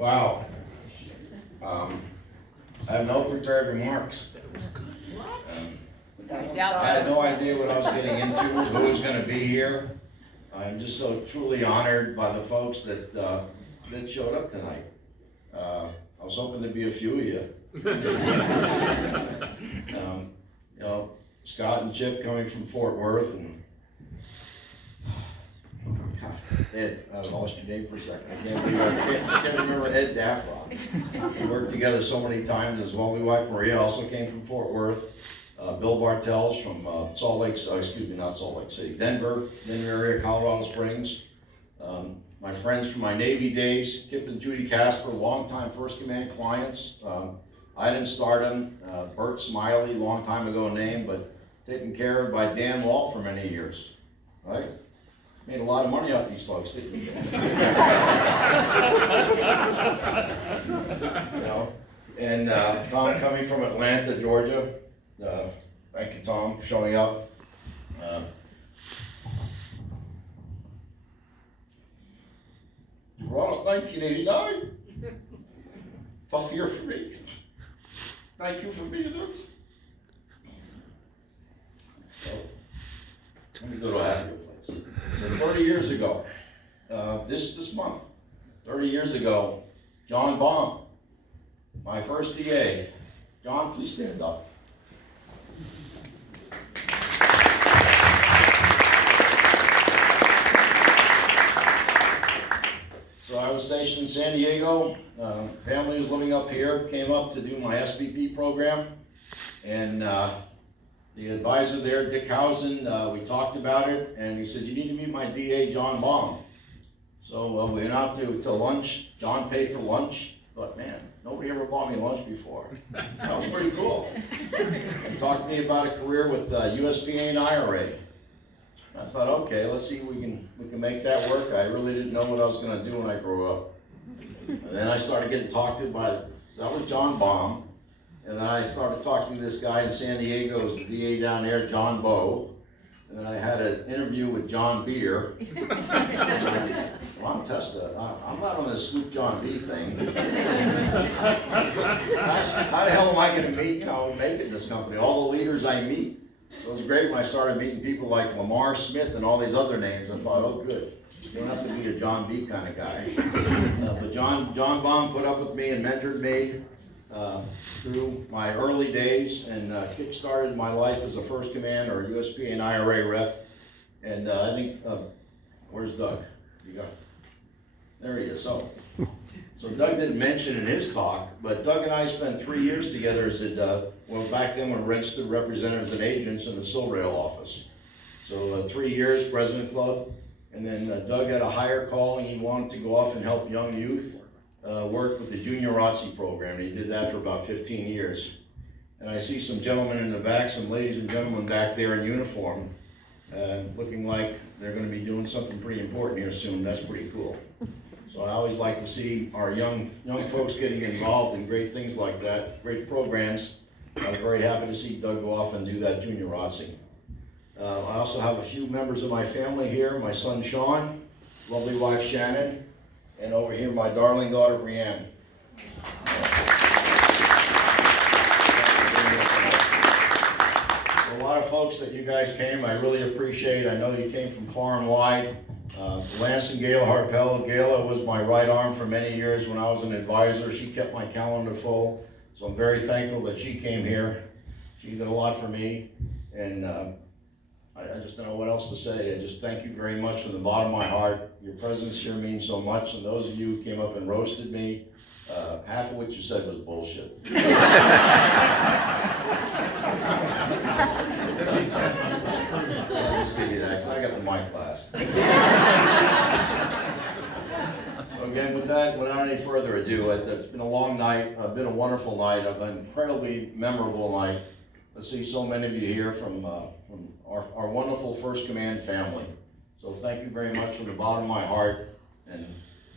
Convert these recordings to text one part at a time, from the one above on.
Wow. I have no prepared remarks. I had no idea what I was getting into, who was gonna be here. I'm just so truly honored by the folks that showed up tonight. I was hoping there'd be a few of you. You know, Scott and Chip coming from Fort Worth, and Ed, I lost your name for a second. I can't remember Ed Daffrock. We worked together so many times. His lovely wife Maria also came from Fort Worth. Bill Bartels from not Salt Lake City, Denver area, Colorado Springs. My friends from my Navy days, Kip and Judy Casper, longtime First Command clients. I didn't start them. Bert Smiley, long time ago name, but taken care of by Dan Law for many years, right? Made a lot of money off these folks, didn't we? You know, and Tom coming from Atlanta, Georgia. Thank you, Tom, for showing up. You brought up 1989. Tough year for me. Thank you for being there. So, let me go to a happier place. So 30 years ago, this month, 30 years ago, John Baum, my first DA. John, please stand up. So I was stationed in San Diego. Family was living up here, came up to do my SBP program. And the advisor there, Dick Housen, we talked about it, and he said, you need to meet my DA, John Baum. So we went out to lunch. John paid for lunch, but man, nobody ever bought me lunch before. That was pretty cool. He talked to me about a career with USPA and IRA. I thought, okay, let's see if we can make that work. I really didn't know what I was going to do when I grew up. And then I started getting talked to so that was John Baum. And then I started talking to this guy in San Diego, the DA down there, John Bowe. And then I had an interview with John Beer. Well, I'm Testa. I'm not on this Snoop John B thing. How the hell am I going to meet, make it in this company? All the leaders I meet. So it was great when I started meeting people like Lamar Smith and all these other names. I thought, oh, good. You don't have to be a John B kind of guy. But John Baum put up with me and mentored me through my early days and kick-started my life as a First Command or USPA and IRA rep. And I think, where's Doug? You go. There he is. So Doug didn't mention in his talk, but Doug and I spent 3 years together as back then we were registered representatives and agents in the Silrail office. So 3 years, President Club, and then Doug had a higher calling. He wanted to go off and help young youth work with the Junior ROTC program. And he did that for about 15 years. And I see some gentlemen in the back, some ladies and gentlemen back there in uniform, looking like they're going to be doing something pretty important here soon. That's pretty cool. So I always like to see our young folks getting involved in great things like that, great programs. I was very happy to see Doug go off and do that Junior ROTC. I also have a few members of my family here, my son Sean, lovely wife Shannon, and over here my darling daughter Brianne. A lot of folks that you guys came, I really appreciate. I know you came from far and wide. Lance and Gayla Harpel. Gayla was my right arm for many years when I was an advisor. She kept my calendar full, so I'm very thankful that she came here. She did a lot for me, and I just don't know what else to say. I just thank you very much from the bottom of my heart. Your presence here means so much, and those of you who came up and roasted me, half of what you said was bullshit. I'll just give you that, because I got the mic last. So again, with that, without any further ado, it's been a long night, been a wonderful night, an incredibly memorable night to see so many of you here from our wonderful First Command family. So thank you very much from the bottom of my heart, and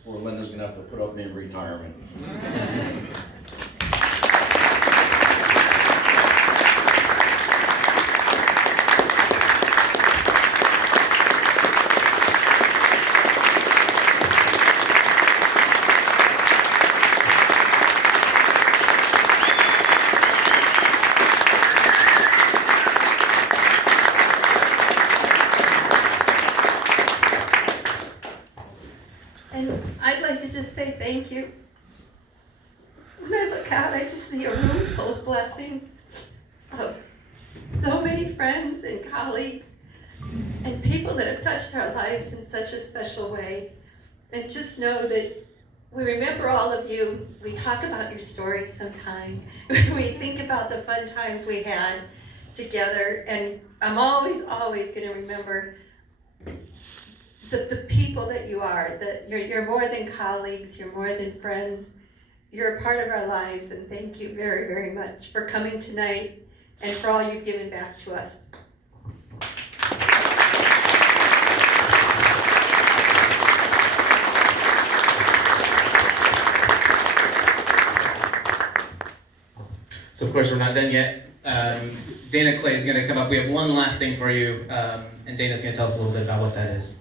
poor Linda's going to have to put up me in retirement. And I'd like to just say thank you. When I look out, I just see a room full of blessings, of so many friends and colleagues and people that have touched our lives in such a special way. And just know that we remember all of you. We talk about your stories sometime. We think about the fun times we had together. And I'm always going to remember the people that you are. That you're more than colleagues. You're more than friends. You're a part of our lives. And thank you very, very much for coming tonight and for all you've given back to us. So of course we're not done yet. Dana Clay is going to come up. We have one last thing for you, and Dana's going to tell us a little bit about what that is.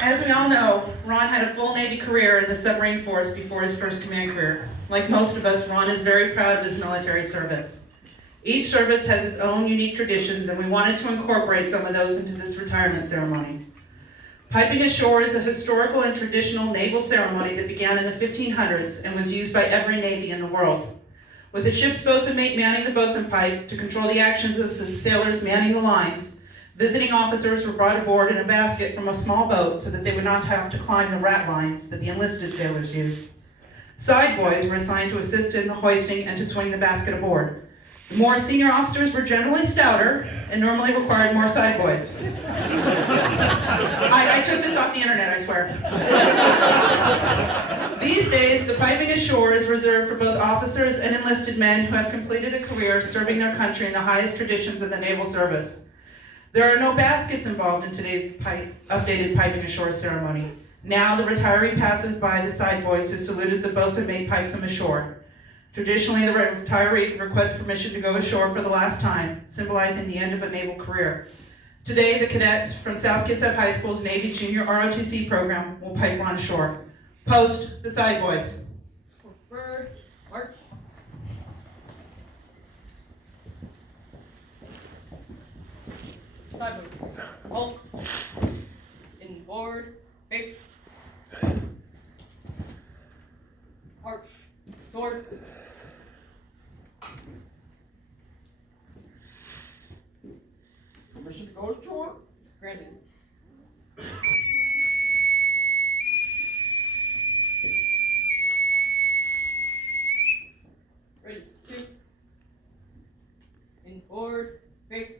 As we all know, Ron had a full Navy career in the submarine force before his first command career. Like most of us, Ron is very proud of his military service. Each service has its own unique traditions, and we wanted to incorporate some of those into this retirement ceremony. Piping ashore is a historical and traditional naval ceremony that began in the 1500s and was used by every Navy in the world. With the ship's bosun mate manning the bosun pipe to control the actions of the sailors manning the lines, visiting officers were brought aboard in a basket from a small boat so that they would not have to climb the rat lines that the enlisted sailors used. Side boys were assigned to assist in the hoisting and to swing the basket aboard. The more senior officers were generally stouter and normally required more side boys. I took this off the internet, I swear. These days, the piping ashore is reserved for both officers and enlisted men who have completed a career serving their country in the highest traditions of the naval service. There are no baskets involved in today's updated piping ashore ceremony. Now the retiree passes by the side boys who salute as the bosun mate pipes him ashore. Traditionally, the retiree requests permission to go ashore for the last time, symbolizing the end of a naval career. Today, the cadets from South Kitsap High School's Navy Junior ROTC program will pipe Ron ashore. Post the side boys. Forward, march. Side boys. Halt. Inboard. Face. Arch. Swords. Permission to go ashore? Granted. Ready. Two. Inboard. Face.